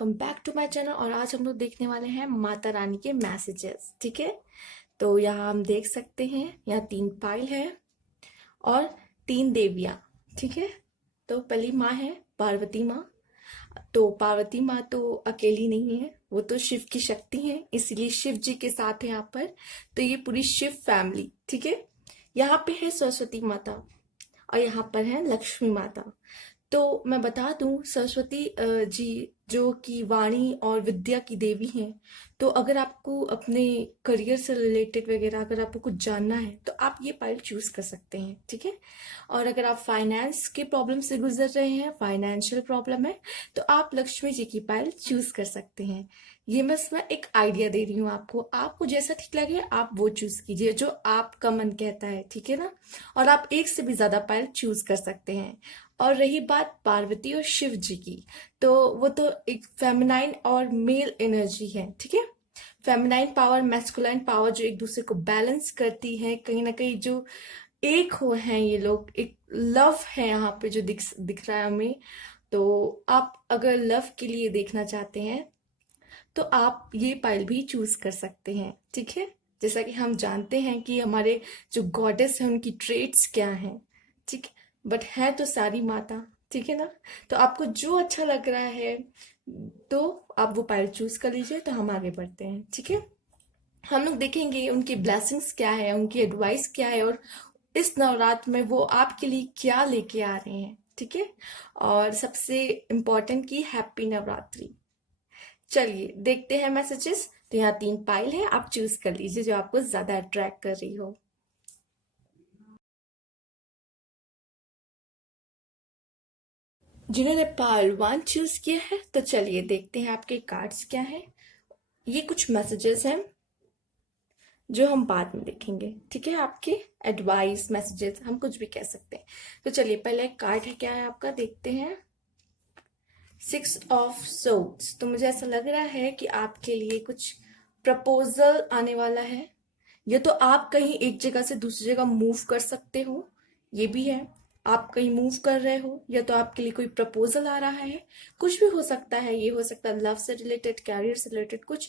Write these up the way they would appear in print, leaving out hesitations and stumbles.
Welcome back to my channel. और आज हम लोग देखने वाले हैं माता रानी के मैसेजेस। ठीक है, तो यहाँ हम देख सकते हैं, यहाँ 3 पायल है और 3 देवियाँ। ठीक है, तो पहली माँ है पार्वती माँ। तो पार्वती माँ तो अकेली नहीं है, वो तो शिव की शक्ति है, इसलिए शिव जी के साथ है यहाँ पर। तो ये पूरी शिव फैमिली। ठीक है, यहाँ पे है सरस्वती माता और यहाँ पर है लक्ष्मी माता। तो मैं बता दूं, सरस्वती जी जो कि वाणी और विद्या की देवी हैं। तो अगर आपको अपने करियर से रिलेटेड वगैरह अगर आपको कुछ जानना है तो आप ये पाइल चूज कर सकते हैं। ठीक है, और अगर आप फाइनेंस के प्रॉब्लम से गुजर रहे हैं, फाइनेंशियल प्रॉब्लम है, तो आप लक्ष्मी जी की पाइल चूज कर सकते हैं। ये बस मैं एक आइडिया दे रही हूँ आपको, आपको जैसा ठीक लगे आप वो चूज कीजिए जो आपका मन कहता है। ठीक है ना, और आप एक से भी ज्यादा पाइल चूज कर सकते हैं। और रही बात पार्वती और शिव जी की, तो वो तो एक फेमिनाइन और मेल एनर्जी है। ठीक है, फेमिनाइन पावर, मैस्कुलाइन पावर जो एक दूसरे को बैलेंस करती है, कहीं ना कहीं जो एक हो हैं ये लोग, एक लव है यहाँ पे जो दिख रहा है हमें। तो आप अगर लव के लिए देखना चाहते हैं तो आप ये पाइल भी चूज कर सकते हैं। ठीक है, जैसा कि हम जानते हैं कि हमारे जो गॉडेस हैं उनकी ट्रेट्स क्या हैं। ठीक है, बट है तो सारी माता। ठीक है ना, तो आपको जो अच्छा लग रहा है तो आप वो पाइल चूज कर लीजिए। तो हम आगे बढ़ते हैं। ठीक है, हम लोग देखेंगे उनकी ब्लेसिंग्स क्या है, उनकी एडवाइस क्या है, और इस नवरात्र में वो आपके लिए क्या लेके आ रहे हैं। ठीक है, और सबसे इम्पोर्टेंट की हैप्पी नवरात्रि। चलिए देखते हैं मैसेजेस। तो यहाँ 3 पाइल है, आप चूज कर लीजिए जो आपको ज्यादा अट्रैक्ट कर रही हो। जिन्होंने पाइल 1 चूज किया है तो चलिए देखते हैं आपके कार्ड्स क्या है। ये कुछ मैसेजेस हैं जो हम बाद में देखेंगे। ठीक है, आपके एडवाइस मैसेजेस हम कुछ भी कह सकते हैं। तो चलिए पहले एक कार्ड है, क्या है आपका, देखते हैं। 6 ऑफ सोर्ड्स। तो मुझे ऐसा लग रहा है कि आपके लिए कुछ प्रपोजल आने वाला है। ये तो आप कहीं एक जगह से दूसरी जगह मूव कर सकते हो, ये भी है। आप कहीं मूव कर रहे हो, या तो आपके लिए कोई प्रपोजल आ रहा है। कुछ भी हो सकता है, ये हो सकता है लव से रिलेटेड, कैरियर से रिलेटेड, कुछ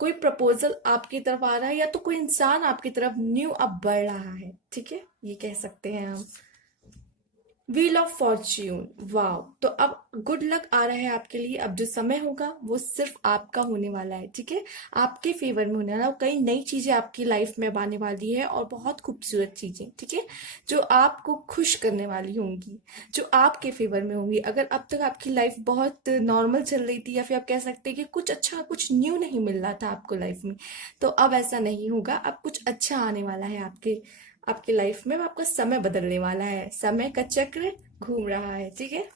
कोई प्रपोजल आपकी तरफ आ रहा है, या तो कोई इंसान आपकी तरफ न्यू अब बढ़ रहा है। ठीक है, ये कह सकते हैं हम। Wheel of Fortune, wow. तो अब गुड लक आ रहा है आपके लिए। अब जो समय होगा वो सिर्फ आपका होने वाला है। ठीक है, आपके फेवर में होने वाला है। कई नई चीजें आपकी लाइफ में आने वाली है, और बहुत खूबसूरत चीजें। ठीक है, जो आपको खुश करने वाली होंगी, जो आपके फेवर में होंगी। अगर अब तक आपकी लाइफ बहुत नॉर्मल चल रही थी, या फिर आप कह सकते हैं कि कुछ अच्छा, कुछ न्यू नहीं मिल रहा था आपको लाइफ में, तो अब ऐसा नहीं होगा। अब कुछ अच्छा आने वाला है आपके आपकी लाइफ में। आपका समय बदलने वाला है, समय का चक्र घूम रहा है। ठीक है,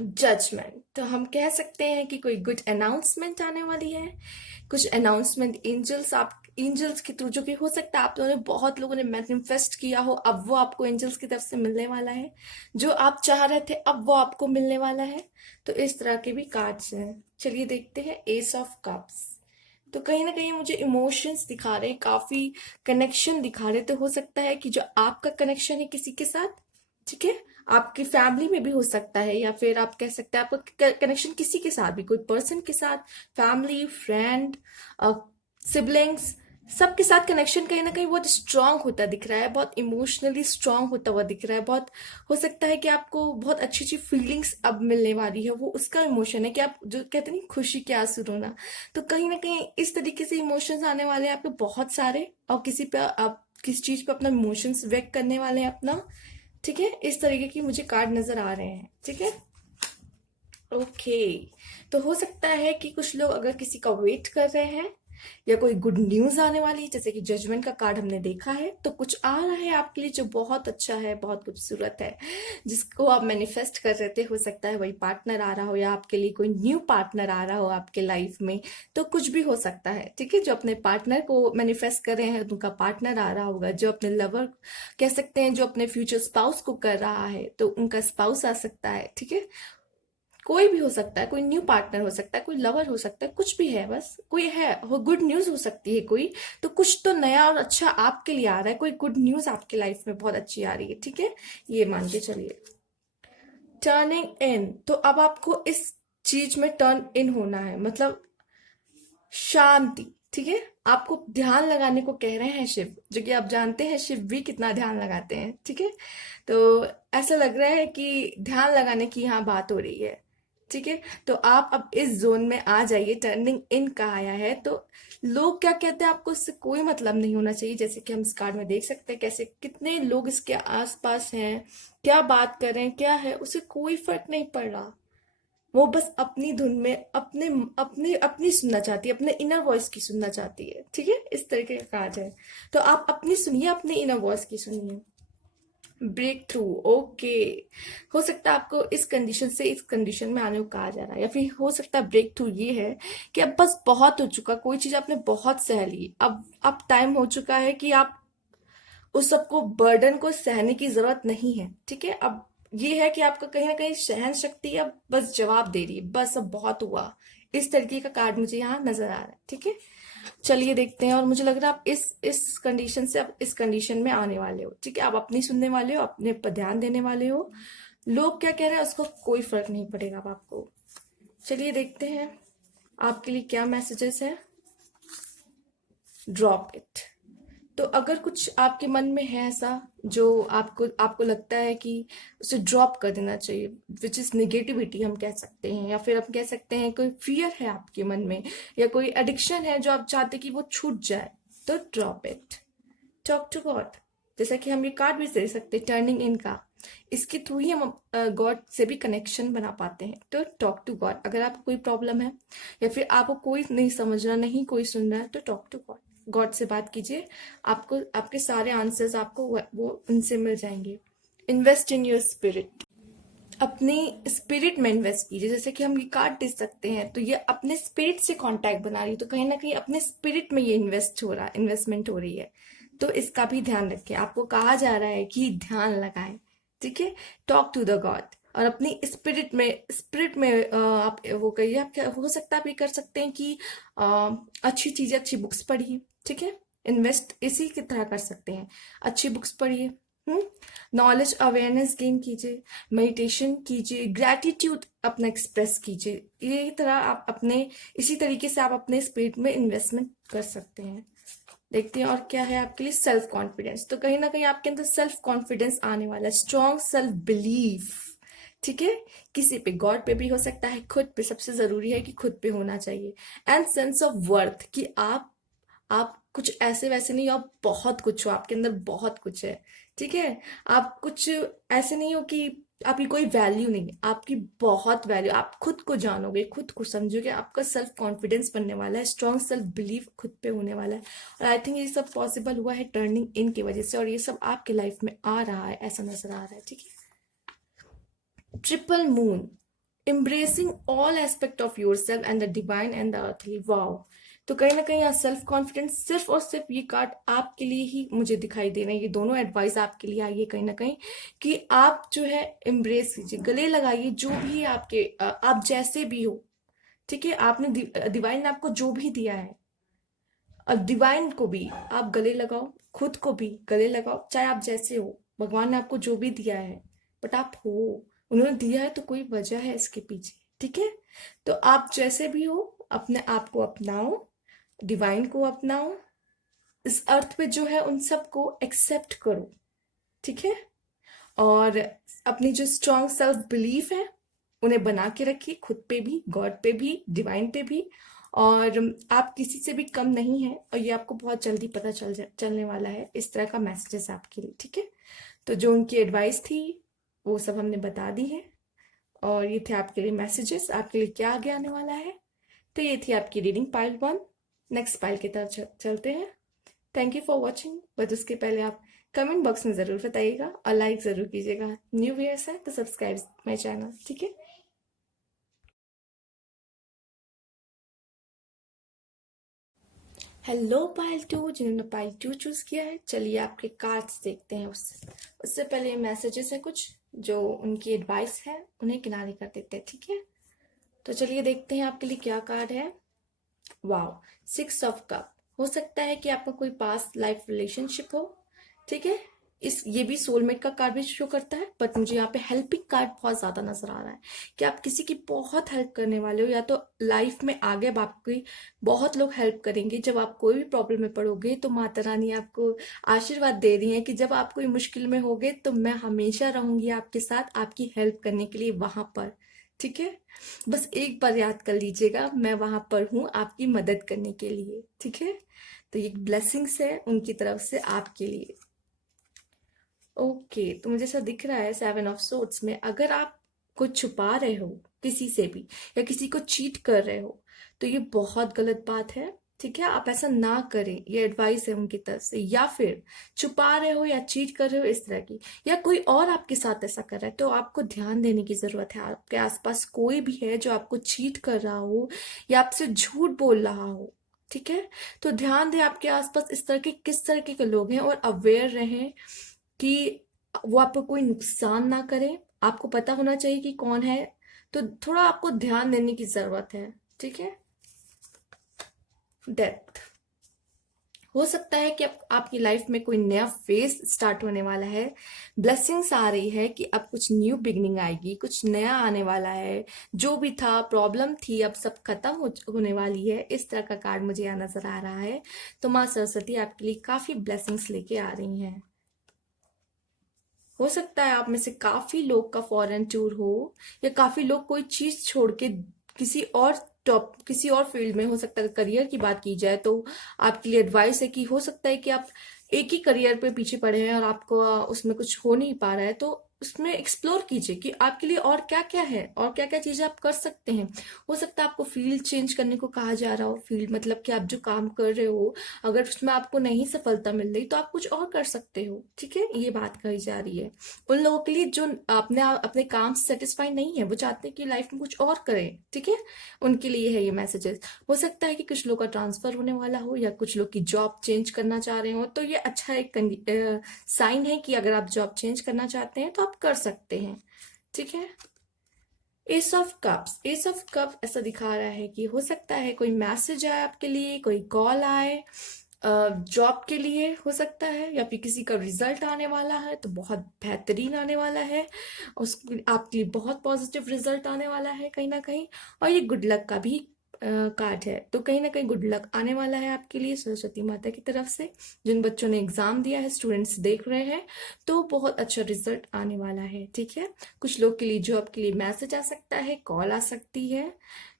जजमेंट। तो हम कह सकते हैं कि कोई गुड अनाउंसमेंट आने वाली है। कुछ अनाउंसमेंट एंजल्स, आप एंजल्स के थ्रू, जो कि हो सकता है आप लोगों ने, बहुत लोगों ने मैनिफेस्ट किया हो, अब वो आपको एंजल्स की तरफ से मिलने वाला है। जो आप चाह रहे थे अब वो आपको मिलने वाला है। तो इस तरह के भी कार्ड्स हैं। चलिए देखते हैं एस ऑफ कप्स। तो कहीं ना कहीं मुझे इमोशंस दिखा रहे हैं, काफी कनेक्शन दिखा रहे। तो हो सकता है कि जो आपका कनेक्शन है किसी के साथ, ठीक है, आपकी फैमिली में भी हो सकता है, या फिर आप कह सकते हैं आपका कनेक्शन किसी के साथ भी, कोई पर्सन के साथ, फैमिली, फ्रेंड, सिबलिंग्स, सबके साथ कनेक्शन कहीं ना कहीं बहुत स्ट्रांग होता दिख रहा है, बहुत इमोशनली स्ट्रांग होता हुआ दिख रहा है। बहुत हो सकता है कि आपको बहुत अच्छी अच्छी फीलिंग्स अब मिलने वाली है। वो उसका इमोशन है कि आप जो कहते नहीं, खुशी के आंसू रोना। तो कहीं ना कहीं इस तरीके से इमोशंस आने वाले हैं आपके बहुत सारे, और किसी पे आप किस चीज पे अपना इमोशंस व्यक्त करने वाले हैं अपना। ठीक है, इस तरीके की मुझे कार्ड नजर आ रहे हैं। ठीक है, ओके। तो हो सकता है कि कुछ लोग अगर किसी का वेट कर रहे हैं, या कोई गुड न्यूज आने वाली है, जैसे कि जजमेंट का कार्ड हमने देखा है, तो कुछ आ रहा है आपके लिए जो बहुत अच्छा है, बहुत खूबसूरत है, जिसको आप मैनिफेस्ट कर रहे थे। हो सकता है वही पार्टनर आ रहा हो, या आपके लिए कोई न्यू पार्टनर आ रहा हो आपके लाइफ में। तो कुछ भी हो सकता है। ठीक है, जो अपने पार्टनर को मैनिफेस्ट कर रहे हैं उनका पार्टनर आ रहा होगा। जो अपने लवर कह सकते हैं, जो अपने फ्यूचर स्पाउस को कर रहा है, तो उनका स्पाउस आ सकता है। ठीक है, कोई भी हो सकता है, कोई न्यू पार्टनर हो सकता है, कोई लवर हो सकता है, कुछ भी है, बस कोई है, हो गुड न्यूज हो सकती है कोई। तो कुछ तो नया और अच्छा आपके लिए आ रहा है, कोई गुड न्यूज आपकी लाइफ में बहुत अच्छी आ रही है। ठीक है, ये मान के चलिए। टर्निंग इन, तो अब आपको इस चीज में टर्न इन होना है, मतलब शांति। ठीक है, आपको ध्यान लगाने को कह रहे हैं शिव, जो कि आप जानते हैं शिव भी कितना ध्यान लगाते हैं। ठीक है, तो ऐसा लग रहा है कि ध्यान लगाने की यहाँ बात हो रही है। ठीक है, तो आप अब इस जोन में आ जाइए। टर्निंग इन कहा आया है तो लोग क्या कहते हैं आपको इससे कोई मतलब नहीं होना चाहिए। जैसे कि हम इस कार्ड में देख सकते हैं कैसे कितने लोग इसके आसपास हैं, क्या बात कर रहे हैं, क्या है, उसे कोई फर्क नहीं पड़ रहा। वो बस अपनी धुन में अपने अपनी अपनी सुनना चाहती है, अपने इनर वॉइस की सुनना चाहती है। ठीक है, इस तरीके का काज है। तो आप अपनी सुनिए, अपने इनर वॉइस की सुनिए। Break through, okay. हो सकता है आपको इस कंडीशन से इस कंडीशन में आने को कहा जा रहा है, या फिर हो सकता है ब्रेक थ्रू ये है कि अब बस बहुत हो चुका, कोई चीज आपने बहुत सह ली, अब टाइम हो चुका है कि आप उस सबको बर्डन को सहने की जरूरत नहीं है। ठीक है, अब ये है कि आपका कहीं ना कहीं सहन शक्ति अब बस जवाब दे रही है, बस अब बहुत हुआ। इस तरीके का कार्ड मुझे यहाँ नजर आ रहा है। ठीक है, चलिए देखते हैं। और मुझे लग रहा है आप इस कंडीशन से अब इस कंडीशन में आने वाले हो। ठीक है, आप अपनी सुनने वाले हो, अपने पर ध्यान देने वाले हो। लोग क्या कह रहे हैं उसको कोई फर्क नहीं पड़ेगा अब आपको। चलिए देखते हैं आपके लिए क्या मैसेजेस है। Drop it. तो अगर कुछ आपके मन में है ऐसा जो आपको आपको लगता है कि उसे ड्रॉप कर देना चाहिए, विच इज निगेटिविटी हम कह सकते हैं, या फिर हम कह सकते हैं कोई फियर है आपके मन में, या कोई एडिक्शन है जो आप चाहते कि वो छूट जाए, तो drop it. Talk to God. जैसा कि हम ये कार्ड भी दे सकते हैं टर्निंग इन का, इसके थ्रू ही हम गॉड से भी कनेक्शन बना पाते हैं। तो टॉक टू गॉड। अगर आपको कोई प्रॉब्लम है या फिर आपको कोई नहीं समझ रहा, नहीं कोई सुन रहा है, तो टॉक टू गॉड। गॉड से बात कीजिए, आपको आपके सारे आंसर्स आपको वो उनसे मिल जाएंगे। Invest in your spirit. अपनी स्पिरिट में इन्वेस्ट कीजिए। जैसे कि हम ये कार्ड दे सकते हैं तो ये अपने स्पिरिट से कांटेक्ट बना रही है, तो कहीं ना कहीं अपने स्पिरिट में ये इन्वेस्टमेंट हो रही है। तो इसका भी ध्यान रखिए। आपको कहा जा रहा है कि ध्यान लगाएं। ठीक है, टॉक टू द गॉड। और अपनी स्पिरिट में आप वो करिए। आप क्या हो सकता है आप ये कर सकते हैं कि अच्छी चीजें, अच्छी बुक्स पढ़िए। ठीक है, इन्वेस्ट इसी की तरह कर सकते हैं। अच्छी बुक्स पढ़िए, नॉलेज अवेयरनेस गेन कीजिए, मेडिटेशन कीजिए, ग्रैटिट्यूड अपना एक्सप्रेस कीजिए। ये तरह आप अपने इसी तरीके से आप अपने स्पिरिट में इन्वेस्टमेंट कर सकते हैं। देखते हैं और क्या है आपके लिए। Self confidence. तो कहीं ना कहीं आपके अंदर सेल्फ कॉन्फिडेंस आने वाला है, स्ट्रॉन्ग सेल्फ बिलीफ। ठीक है, किसी पे, गॉड पे भी हो सकता है, खुद पे। सबसे जरूरी है कि खुद पे होना चाहिए। एंड सेंस ऑफ वर्थ, कि आप कुछ ऐसे वैसे नहीं हो, आप बहुत कुछ हो, आपके अंदर बहुत कुछ है। ठीक है, आप कुछ ऐसे नहीं हो कि आपकी कोई वैल्यू नहीं है, आपकी बहुत वैल्यू। आप खुद को जानोगे, खुद को समझोगे, आपका सेल्फ कॉन्फिडेंस बनने वाला है, स्ट्रॉन्ग सेल्फ बिलीफ खुद पे होने वाला है। और आई थिंक ये सब पॉसिबल हुआ है टर्निंग इन की वजह से, और ये सब आपके लाइफ में आ रहा है, ऐसा नजर आ रहा है। ठीक है, triple moon. embracing all aspect of yourself and the divine and the earthly। Wow. तो कहीं ना कहीं सेल्फ कॉन्फिडेंस सिर्फ और सिर्फ ये कार्ड आपके लिए ही मुझे दिखाई दे रहे हैं। ये दोनों एडवाइस आपके लिए आई है कहीं ना कहीं, कि आप जो है एम्ब्रेस कीजिए, गले लगाइए जो भी आपके आप जैसे भी हो। ठीक है, आपने डिवाइन ने आपको जो भी दिया है, और डिवाइन को भी आप गले लगाओ, खुद को भी गले लगाओ, चाहे आप जैसे हो। भगवान ने आपको जो भी दिया है, बट आप हो, उन्होंने दिया है तो कोई वजह है इसके पीछे। ठीक है, तो आप जैसे भी हो अपने आप को अपनाओ, डिवाइन को अपनाओ, इस अर्थ पे जो है उन सबको एक्सेप्ट करो। ठीक है, और अपनी जो स्ट्रॉन्ग सेल्फ बिलीफ है उन्हें बना के रखिए, खुद पे भी, गॉड पे भी, डिवाइन पे भी। और आप किसी से भी कम नहीं है, और ये आपको बहुत जल्दी पता चलने वाला है। इस तरह का मैसेजेस आपके लिए। ठीक है, तो जो उनकी एडवाइस थी वो सब हमने बता दी है, और ये थे आपके लिए मैसेजेस, आपके लिए क्या आगे आने वाला है। तो ये थी आपकी रीडिंग पाइल 1। नेक्स्ट पाइल की तरफ चलते हैं। Thank you for watching. But उसके पहले आप कमेंट बॉक्स में जरूर बताइएगा और लाइक जरूर कीजिएगा। न्यू व्यूअर्स है तो सब्सक्राइब माई चैनल। ठीक है, हेलो पाइल 2, जिन्होंने पाइल 2 चूज किया है। चलिए आपके कार्ड्स देखते हैं। उससे पहले मैसेजेस है कुछ जो उनकी एडवाइस है, उन्हें किनारे कर देते हैं। ठीक है, तो चलिए देखते हैं आपके लिए क्या कार्ड है। Wow, 6 of cup. हो सकता है कि आपका कोई पास्ट लाइफ रिलेशनशिप हो। ठीक है, ये भी सोलमेट का कार्ड भी शो करता है, बट मुझे यहाँ पे हेल्पिंग कार्ड बहुत ज्यादा नजर आ रहा है कि आप किसी की बहुत हेल्प करने वाले हो, या तो लाइफ में आगे अब आपकी बहुत लोग हेल्प करेंगे। जब आप कोई भी प्रॉब्लम में पड़ोगे तो माता रानी आपको आशीर्वाद दे रही है कि जब आप कोई मुश्किल में होगे तो मैं हमेशा रहूंगी आपके साथ, आपकी हेल्प करने के लिए वहां पर। ठीक है, बस एक बार याद कर लीजिएगा, मैं वहां पर हूँ आपकी मदद करने के लिए। ठीक है, तो ये ब्लेसिंग्स है उनकी तरफ से आपके लिए। ओके, तो मुझे ऐसा दिख रहा है 7 ऑफ सोर्ड्स में, अगर आप कुछ छुपा रहे हो किसी से भी, या किसी को चीट कर रहे हो, तो ये बहुत गलत बात है। ठीक है, आप ऐसा ना करें, ये एडवाइस है उनकी तरफ से। या फिर छुपा रहे हो या चीट कर रहे हो इस तरह की, या कोई और आपके साथ ऐसा कर रहा है, तो आपको ध्यान देने की जरूरत है। आपके आसपास कोई भी है जो आपको चीट कर रहा हो या आपसे झूठ बोल रहा हो, ठीक है, तो ध्यान दें आपके आसपास इस तरह के किस तरीके के लोग हैं, और अवेयर रहें कि वो आपको कोई नुकसान ना करे। आपको पता होना चाहिए कि कौन है, तो थोड़ा आपको ध्यान देने की जरूरत है। ठीक है, डेथ, हो सकता है कि आपकी लाइफ में कोई नया फेज स्टार्ट होने वाला है। ब्लेसिंग्स आ रही है कि अब कुछ न्यू बिगनिंग आएगी, कुछ नया आने वाला है। जो भी था, प्रॉब्लम थी, अब सब खत्म होने वाली है। इस तरह का कार्ड मुझे यहाँ नजर आ रहा है। तो माँ सरस्वती आपके लिए काफी ब्लेसिंग्स लेके आ रही हैं। हो सकता है आप में से काफी लोग का फॉरेन टूर हो, या काफी लोग कोई चीज छोड़ के किसी और फील्ड में, हो सकता है करियर की बात की जाए तो आपके लिए एडवाइस है कि हो सकता है कि आप एक ही करियर पे पीछे पड़े हैं और आपको उसमें कुछ हो नहीं पा रहा है, तो उसमें एक्सप्लोर कीजिए कि आपके लिए और क्या क्या है और क्या क्या चीजें आप कर सकते हैं। हो सकता है आपको फील्ड चेंज करने को कहा जा रहा हो। फील्ड मतलब कि आप जो काम कर रहे हो, अगर उसमें आपको नहीं सफलता मिल रही तो आप कुछ और कर सकते हो। ठीक है, ये बात कही जा रही है उन लोगों के लिए जो अपने अपने काम से सेटिस्फाई नहीं है, वो चाहते हैं कि लाइफ में कुछ और करें। ठीक है, उनके लिए है ये मैसेजेस। हो सकता है कि कुछ लोग का ट्रांसफर होने वाला हो, या कुछ लोग की जॉब चेंज करना चाह रहे हो, तो ये अच्छा एक साइन है कि अगर आप जॉब चेंज करना चाहते हैं तो आप कर सकते हैं। ठीक है, एस ऑफ कप्स ऐसा दिखा रहा है कि हो सकता है कोई मैसेज आए आपके लिए, कोई कॉल आए जॉब के लिए हो सकता है, या फिर किसी का रिजल्ट आने वाला है तो बहुत बेहतरीन आने वाला है। उस आपके लिए बहुत पॉजिटिव रिजल्ट आने वाला है कहीं ना कहीं। और ये गुड लक का भी कार्ड है, तो कहीं ना कहीं गुड लक आने वाला है आपके लिए सरस्वती माता की तरफ से। जिन बच्चों ने एग्जाम दिया है, स्टूडेंट्स देख रहे हैं, तो बहुत अच्छा रिजल्ट आने वाला है। ठीक है, कुछ लोग के लिए जॉब के लिए मैसेज आ सकता है, कॉल आ सकती है,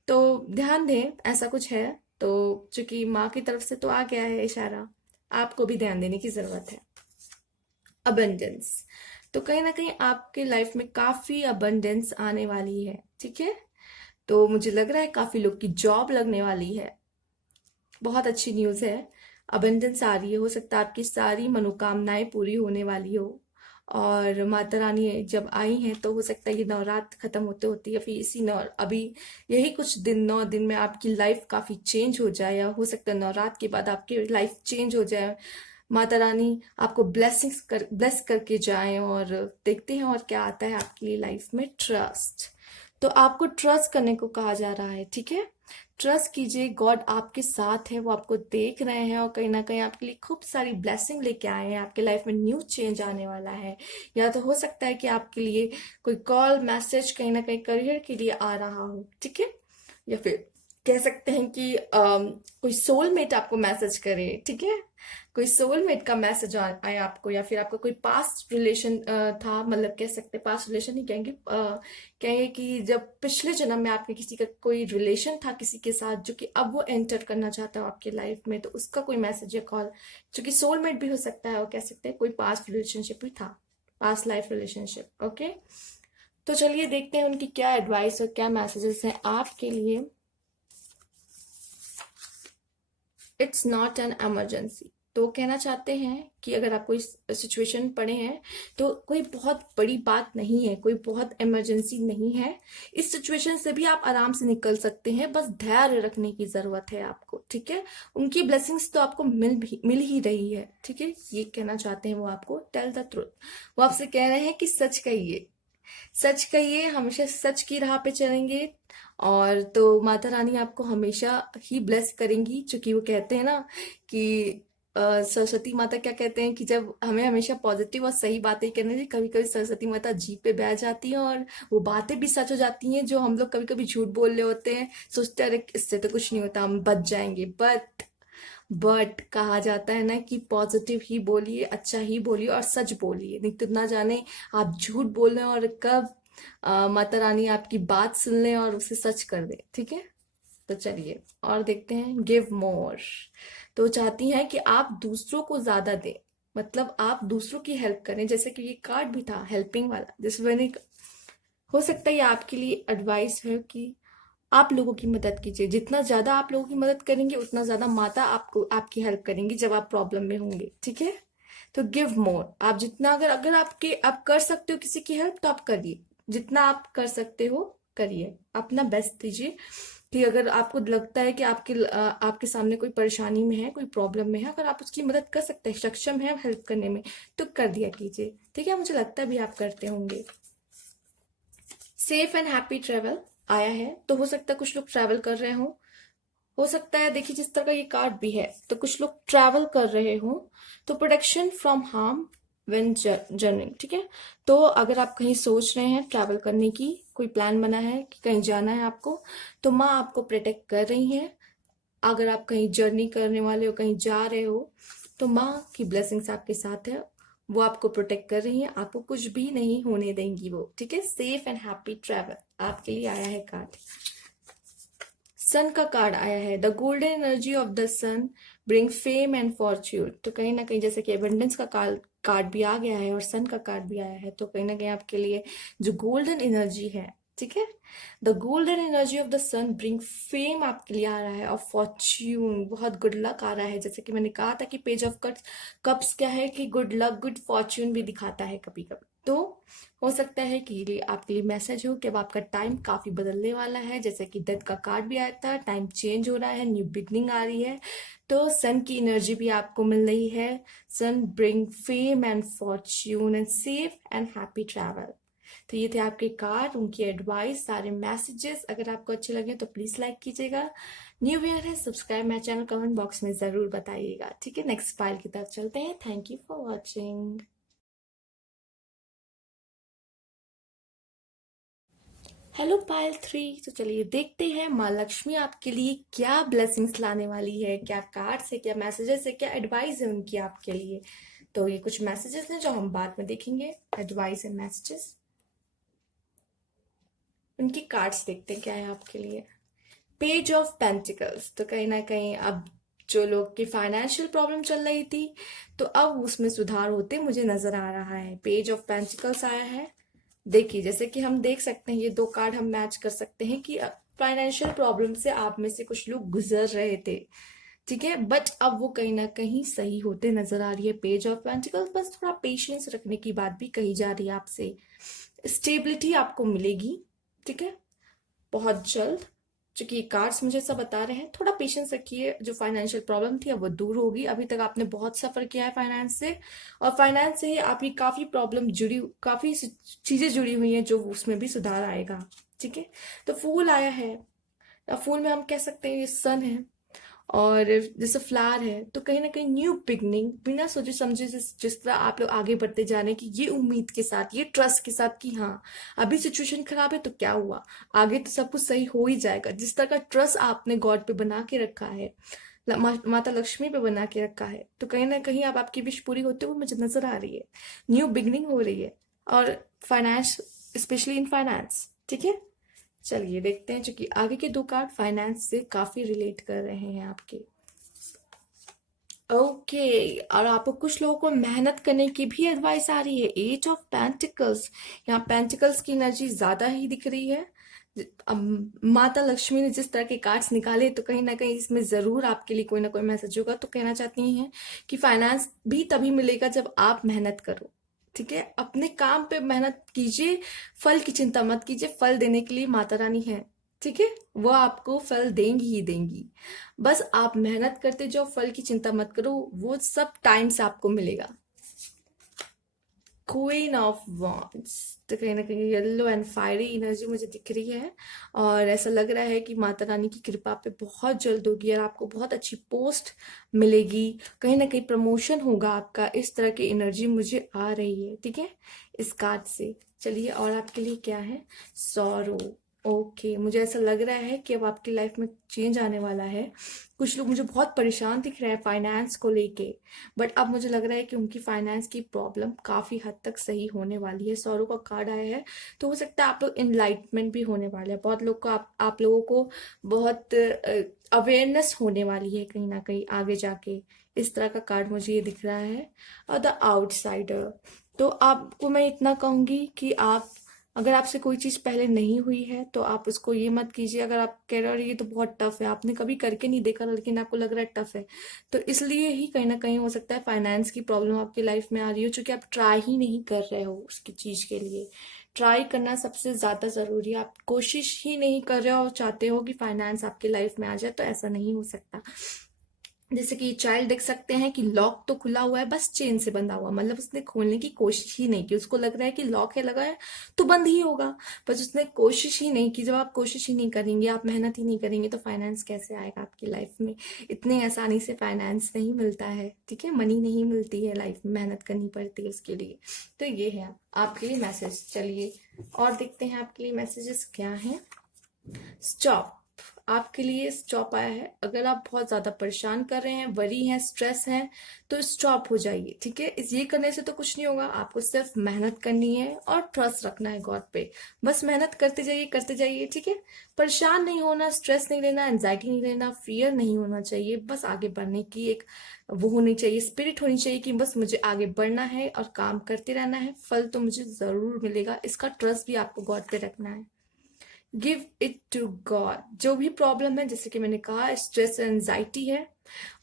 तो ध्यान दें ऐसा कुछ है। तो चूंकि माँ की तरफ से तो आ गया है इशारा, आपको भी ध्यान देने की जरूरत है। अबंडेंस, तो कहीं ना कहीं आपके लाइफ में काफी अबंडेंस आने वाली है। ठीक है, तो मुझे लग रहा है काफी लोग की जॉब लगने वाली है। बहुत अच्छी न्यूज है, अबंडेंस आ रही है। हो सकता है आपकी सारी मनोकामनाएं पूरी होने वाली हो। और माता रानी जब आई हैं तो हो सकता है ये नवरात्र खत्म होते होते, या फिर इसी नौ अभी यही कुछ दिन 9 दिन में आपकी लाइफ काफी चेंज हो जाए, या हो सकता है नवरात्र के बाद आपकी लाइफ चेंज हो जाए। माता रानी आपको ब्लेस करके जाए, और देखते हैं और क्या आता है आपकी लाइफ में। ट्रस्ट, तो आपको ट्रस्ट करने को कहा जा रहा है। ठीक है, ट्रस्ट कीजिए, गॉड आपके साथ है, वो आपको देख रहे हैं, और कहीं ना कहीं आपके लिए खूब सारी ब्लेसिंग लेके आए हैं। आपके लाइफ में न्यू चेंज आने वाला है। या तो हो सकता है कि आपके लिए कोई कॉल मैसेज कहीं ना कहीं करियर के लिए आ रहा हो। ठीक है, या फिर कह सकते हैं कि कोई सोलमेट आपको मैसेज करे। ठीक है, कोई सोलमेट का मैसेज आया आपको, या फिर आपका कोई पास्ट रिलेशन था, मतलब कह सकते पास्ट रिलेशन ही कहेंगे, कहेंगे कि जब पिछले जन्म में आपके किसी का कोई रिलेशन था किसी के साथ, जो कि अब वो एंटर करना चाहता है आपके लाइफ में, तो उसका कोई मैसेज या कॉल, जो कि सोलमेट भी हो सकता है, और कह सकते हैं कोई पास्ट रिलेशनशिप भी था, पास्ट लाइफ रिलेशनशिप। ओके, तो चलिए देखते हैं उनकी क्या एडवाइस और क्या मैसेजेस हैं आपके लिए। इट्स नॉट एन इमरजेंसी, तो वो कहना चाहते हैं कि अगर आप कोई सिचुएशन पड़े हैं तो कोई बहुत बड़ी बात नहीं है, कोई बहुत इमरजेंसी नहीं है। इस सिचुएशन से भी आप आराम से निकल सकते हैं, बस धैर्य रखने की जरूरत है आपको। ठीक है, उनकी ब्लेसिंग्स तो आपको मिल ही रही है। ठीक है, ये कहना चाहते हैं वो आपको, टेल द ट्रुथ। वो आपसे कह रहे हैं कि सच कहिए, सच कहिए, हमेशा सच की राह पे चलेंगे। और तो माता रानी आपको हमेशा ही ब्लेस करेंगी, क्योंकि वो कहते हैं ना कि सरस्वती माता क्या कहते हैं कि जब हमें हमेशा पॉजिटिव और सही बातें करनी चाहिए, कभी कभी सरस्वती माता जीभ पे बैठ जाती हैं और वो बातें भी सच हो जाती हैं जो हम लोग कभी कभी झूठ बोल रहे होते हैं, सोचते हैं अरे इससे तो कुछ नहीं होता, हम बच जाएंगे। बट कहा जाता है ना कि पॉजिटिव ही बोलिए, अच्छा ही बोलिए और सच बोलिए, नहीं तो ना जाने आप झूठ बोल रहे हैं और कब माता रानी आपकी बात सुन लें और उसे सच कर दे। ठीक है, तो चलिए और देखते हैं। गिव मोर, तो चाहती हैं कि आप दूसरों को ज्यादा दें, मतलब आप दूसरों की हेल्प करें। जैसे कि ये कार्ड भी था हेल्पिंग वाला, जिस मैंने, हो सकता है ये आपके लिए एडवाइस है कि आप लोगों की मदद कीजिए। जितना ज्यादा आप लोगों की मदद करेंगे उतना ज्यादा माता आपको आपकी हेल्प करेंगी जब आप प्रॉब्लम में होंगे। ठीक है, तो गिव मोर, आप जितना, अगर अगर आप कर सकते हो किसी की हेल्प तो आप करिए, जितना आप कर सकते हो करिए, अपना बेस्ट दीजिए। कि अगर आपको लगता है कि आपके सामने कोई परेशानी में है, कोई प्रॉब्लम में है, अगर आप उसकी मदद कर सकते हैं, सक्षम है हेल्प करने में, तो कर दिया कीजिए। ठीक है, मुझे लगता है भी आप करते होंगे। सेफ एंड हैप्पी ट्रेवल आया है, तो हो सकता है कुछ लोग ट्रैवल कर रहे हो सकता है, देखिए जिस तरह का ये कार्ड भी है, तो कुछ लोग ट्रैवल कर रहे हो, तो protection from harm when journeying. ठीक है, तो अगर आप कहीं सोच रहे हैं ट्रैवल करने की, कोई प्लान बना है कि कहीं जाना है आपको, तो माँ आपको प्रोटेक्ट कर रही है। अगर आप कहीं जर्नी करने वाले हो, कहीं जा रहे हो, तो माँ की ब्लेसिंग्स आपके साथ है, वो आपको प्रोटेक्ट कर रही है, आपको कुछ भी नहीं होने देंगी वो। ठीक है, सेफ एंड हैप्पी ट्रैवल आपके लिए आया है कार्ड। सन का कार्ड आया है, the golden energy of the sun bring fame and fortune. तो कहीं ना कहीं जैसे कि एबंडेंस का कार्ड भी आ गया है और सन का कार्ड भी आया है, तो कहीं ना कहीं आपके लिए जो गोल्डन एनर्जी है, ठीक है, the golden energy of the sun bring fame आपके लिए आ रहा है, और फॉर्च्यून बहुत गुड लक आ रहा है। जैसे कि मैंने कहा था कि पेज ऑफ कप्स क्या है कि गुड लक गुड फॉर्च्यून भी दिखाता है कभी कभी। तो हो सकता है कि ये आपके लिए मैसेज हो कि अब आपका टाइम काफी बदलने वाला है। जैसे कि डेथ का कार्ड भी आया था, टाइम चेंज हो रहा है, न्यू बिगनिंग आ रही है, तो सन की एनर्जी भी आपको मिल रही है। Sun bring fame and fortune and safe and happy travel. तो ये थे आपके कार्ड, उनकी एडवाइस, सारे मैसेजेस। अगर आपको अच्छे लगे तो प्लीज लाइक कीजिएगा, न्यू ईयर है, subscribe my channel, comment box में जरूर बताइएगा। ठीक है, नेक्स्ट फाइल की तरफ चलते हैं। Thank you for watching. Hello Payal 3, तो चलिए देखते हैं माँ लक्ष्मी आपके लिए क्या ब्लेसिंग्स लाने वाली है, क्या कार्ड्स है, क्या मैसेजेस है, क्या एडवाइस है उनकी आपके लिए। तो ये कुछ मैसेजेस हैं जो हम बाद में देखेंगे, एडवाइस एंड मैसेजेस। उनकी कार्ड्स देखते हैं क्या है आपके लिए। पेज ऑफ पेंटिकल्स, तो कहीं ना कहीं अब जो लोग की फाइनेंशियल प्रॉब्लम चल रही थी, तो अब उसमें सुधार होते मुझे नजर आ रहा है। पेज ऑफ पेंटिकल्स आया है। देखिए जैसे कि हम देख सकते हैं, ये दो कार्ड हम मैच कर सकते हैं कि फाइनेंशियल प्रॉब्लम से आप में से कुछ लोग गुजर रहे थे, ठीक है, बट अब वो कहीं ना कहीं सही होते नजर आ रही है। पेज ऑफ पेंटिकल्स, बस थोड़ा पेशेंस रखने की बात भी कही जा रही है आपसे। स्टेबिलिटी आपको मिलेगी, ठीक है, बहुत जल्द। क्योंकि कार्ड्स मुझे सब बता रहे हैं, थोड़ा पेशेंस रखिए, जो फाइनेंशियल प्रॉब्लम थी अब वो दूर होगी। अभी तक आपने बहुत सफर किया है फाइनेंस से, और फाइनेंस से ही आपकी काफी प्रॉब्लम काफी चीजें जुड़ी हुई हैं, जो उसमें भी सुधार आएगा। ठीक है, तो फूल आया है, फूल में हम कह सकते हैं ये सन है, और जैसे फ्लावर है, तो कहीं ना कहीं न्यू बिगनिंग, बिना सोचे समझे जिस तरह आप लोग आगे बढ़ते जा रहे हैं कि ये उम्मीद के साथ, ये ट्रस्ट के साथ कि हाँ अभी सिचुएशन खराब है तो क्या हुआ, आगे तो सब कुछ सही हो ही जाएगा। जिस तरह का ट्रस्ट आपने गॉड पे बना के रखा है, माता लक्ष्मी पे बना के रखा है, तो कहीं ना कहीं अब आपकी विश पूरी होते हुए मुझे नजर आ रही है। न्यू बिगनिंग हो रही है, और फाइनेंस, स्पेशली इन फाइनेंस। ठीक है, चलिए देखते हैं, क्योंकि आगे के दो कार्ड फाइनेंस से काफी रिलेट कर रहे हैं आपके। ओके, और आपको कुछ लोगों को मेहनत करने की भी एडवाइस आ रही है। एज ऑफ पेंटिकल्स, यहाँ पेंटिकल्स की एनर्जी ज्यादा ही दिख रही है। अब माता लक्ष्मी ने जिस तरह के कार्ड्स निकाले, तो कहीं ना कहीं इसमें जरूर आपके लिए कोई ना कोई मैसेज होगा। तो कहना चाहती हैं कि फाइनेंस भी तभी मिलेगा जब आप मेहनत करो। ठीक है, अपने काम पे मेहनत कीजिए, फल की चिंता मत कीजिए, फल देने के लिए माता रानी है। ठीक है, वो आपको फल देंगी ही देंगी, बस आप मेहनत करते जाओ, फल की चिंता मत करो, वो सब टाइम से आपको मिलेगा। Queen of wands. तो कहीं ना कहीं येलो एंड फायरी एनर्जी मुझे दिख रही है, और ऐसा लग रहा है कि माता रानी की कृपा पे बहुत जल्द होगी और आपको बहुत अच्छी पोस्ट मिलेगी, कहीं ना कहीं प्रमोशन होगा आपका। इस तरह की एनर्जी मुझे आ रही है, ठीक है, इस कार्ड से। चलिए, और आपके लिए क्या है? सॉरो। ओके, मुझे ऐसा लग रहा है कि अब आपकी लाइफ में चेंज आने वाला है। कुछ लोग मुझे बहुत परेशान दिख रहे हैं फाइनेंस को लेके, बट अब मुझे लग रहा है कि उनकी फाइनेंस की प्रॉब्लम काफी हद तक सही होने वाली है। सौरों का कार्ड आया है, तो हो सकता है आप लोग इनलाइटमेंट भी होने वाले हैं। बहुत लोग को आप लोगों को बहुत अवेयरनेस होने वाली है कहीं ना कहीं आगे जाके। इस तरह का कार्ड मुझे ये दिख रहा है। और द आउटसाइडर, तो आपको मैं इतना कहूंगी कि आप, अगर आपसे कोई चीज पहले नहीं हुई है तो आप उसको ये मत कीजिए। अगर आप कह रहे हो ये तो बहुत टफ है, आपने कभी करके नहीं देखा लेकिन आपको लग रहा है टफ है, तो इसलिए ही कहीं ना कहीं हो सकता है फाइनेंस की प्रॉब्लम आपकी लाइफ में आ रही हो, क्योंकि आप ट्राई ही नहीं कर रहे हो उसकी चीज के लिए। ट्राई करना सबसे ज्यादा जरूरी है। आप कोशिश ही नहीं कर रहे हो और चाहते हो कि फाइनेंस आपकी लाइफ में आ जाए, तो ऐसा नहीं हो सकता। जैसे कि चाइल्ड देख सकते हैं कि लॉक तो खुला हुआ है, बस चेन से बंधा हुआ, मतलब उसने खोलने की कोशिश ही नहीं की। उसको लग रहा है कि लॉक है लगा है तो बंद ही होगा, बस उसने कोशिश ही नहीं की। जब आप कोशिश ही नहीं करेंगे, आप मेहनत ही नहीं करेंगे, तो फाइनेंस कैसे आएगा आपकी लाइफ में? इतने आसानी से फाइनेंस नहीं मिलता है, ठीक है, मनी नहीं मिलती है लाइफ में, मेहनत करनी पड़ती है उसके लिए। तो ये है आपके लिए मैसेज। चलिए, और देखते हैं आपके लिए मैसेजेस क्या है। स्टॉप, आपके लिए स्टॉप आया है। अगर आप बहुत ज्यादा परेशान कर रहे हैं, वरी हैं, स्ट्रेस हैं, तो स्टॉप हो जाइए, ठीक है। इस ये करने से तो कुछ नहीं होगा, आपको सिर्फ मेहनत करनी है और ट्रस्ट रखना है गॉड पे। बस मेहनत करते जाइए, ठीक है। परेशान नहीं होना, स्ट्रेस नहीं लेना, एंजाइटी नहीं लेना, फियर नहीं होना चाहिए। बस आगे बढ़ने की एक वो होनी चाहिए, स्पिरिट होनी चाहिए कि बस मुझे आगे बढ़ना है और काम करते रहना है, फल तो मुझे जरूर मिलेगा। इसका ट्रस्ट भी आपको गॉड पे रखना है। Give it to God. जो भी प्रॉब्लम है, जैसे कि मैंने कहा, स्ट्रेस एंजाइटी है,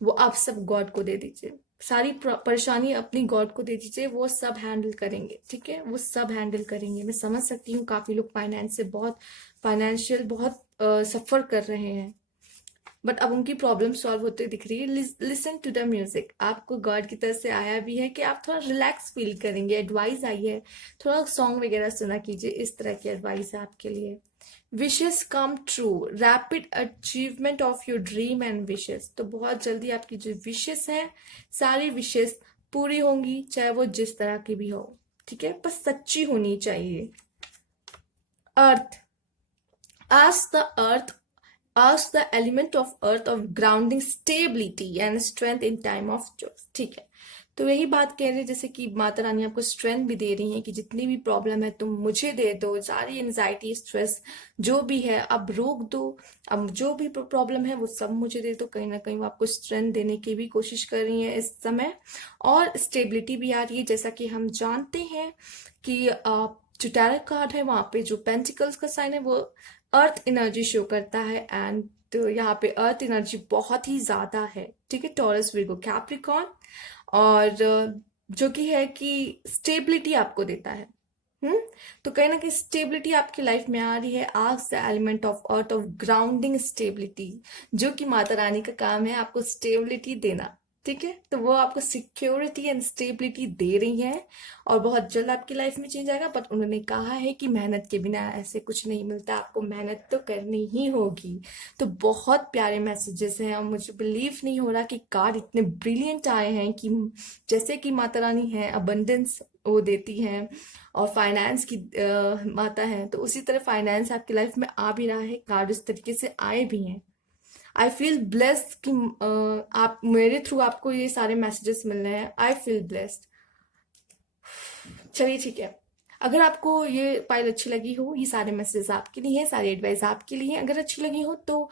वो आप सब गॉड को दे दीजिए। सारी परेशानी अपनी गॉड को दे दीजिए, वो सब हैंडल करेंगे, ठीक है, वो सब हैंडल करेंगे। मैं समझ सकती हूँ काफी लोग फाइनेंस से बहुत, फाइनेंशियल बहुत सफर कर रहे हैं, बट अब उनकी प्रॉब्लम सॉल्व होते दिख रही है। लिसन टू द म्यूजिक, आपको गॉड की तरफ से आया भी है कि आप थोड़ा रिलैक्स फील करेंगे, एडवाइस आई है, थोड़ा सॉन्ग वगैरह सुना कीजिए। इस तरह की एडवाइस है आपके लिए। Wishes come true, rapid achievement of your dream and wishes. तो बहुत जल्दी आपकी जो विशेस हैं, सारी विशेस पूरी होंगी, चाहे वो जिस तरह की भी हो, ठीक है, बस सच्ची होनी चाहिए। अर्थ, ask the earth, ask the element of earth of grounding stability and strength in time of choice, ठीक है। तो यही बात कह रहे हैं, जैसे कि माता रानी आपको स्ट्रेंथ भी दे रही है कि जितनी भी प्रॉब्लम है तुम मुझे दे दो, सारी एंजाइटी स्ट्रेस जो भी है अब रोक दो, अब जो भी प्रॉब्लम है वो सब मुझे दे दो। कहीं ना कहीं वो आपको स्ट्रेंथ देने की भी कोशिश कर रही है इस समय, और स्टेबिलिटी भी आ रही है। जैसा कि हम जानते हैं कि जो टैरो कार्ड है वहां पे जो पेंटिकल्स का साइन है वो अर्थ एनर्जी शो करता है, एंड तो यहाँ पे अर्थ एनर्जी बहुत ही ज्यादा है, ठीक है, टॉरस विर्गो कैप्रिकॉन, और जो कि है कि स्टेबिलिटी आपको देता है। तो कहीं ना कहीं स्टेबिलिटी आपकी लाइफ में आ रही है। Ask the element of earth of grounding stability, जो कि माता रानी का काम है आपको स्टेबिलिटी देना, ठीक है। तो वो आपको सिक्योरिटी एंड स्टेबिलिटी दे रही है, और बहुत जल्द आपकी लाइफ में चेंज आएगा। बट उन्होंने कहा है कि मेहनत के बिना ऐसे कुछ नहीं मिलता, आपको मेहनत तो करनी ही होगी। तो बहुत प्यारे मैसेजेस हैं, और मुझे बिलीव नहीं हो रहा कि कार्ड इतने ब्रिलियंट आए हैं कि जैसे कि माता रानी है अबंडेंस वो देती हैं, और फाइनेंस की माता है, तो उसी तरह फाइनेंस आपकी लाइफ में आ भी रहा है। कार्ड उस तरीके से आए भी हैं। आई फील ब्लेस्ड कि आप मेरे थ्रू आपको ये सारे मैसेजेस मिल रहे हैं। I feel blessed. चलिए ठीक है, अगर आपको ये फाइल अच्छी लगी हो, ये सारे मैसेजेस आपके लिए हैं, सारी एडवाइस आपके लिए हैं, अगर अच्छी लगी हो तो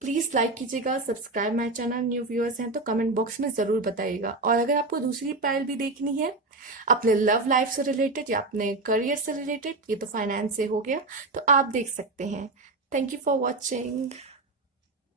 प्लीज लाइक कीजिएगा, subscribe my channel. New viewers हैं तो कमेंट बॉक्स में जरूर बताइएगा। और अगर आपको दूसरी फाइल भी देखनी है अपने लव लाइफ से रिलेटेड या अपने करियर से रिलेटेड, ये तो फाइनेंस से हो गया, तो आप देख सकते हैं। Thank you for watching.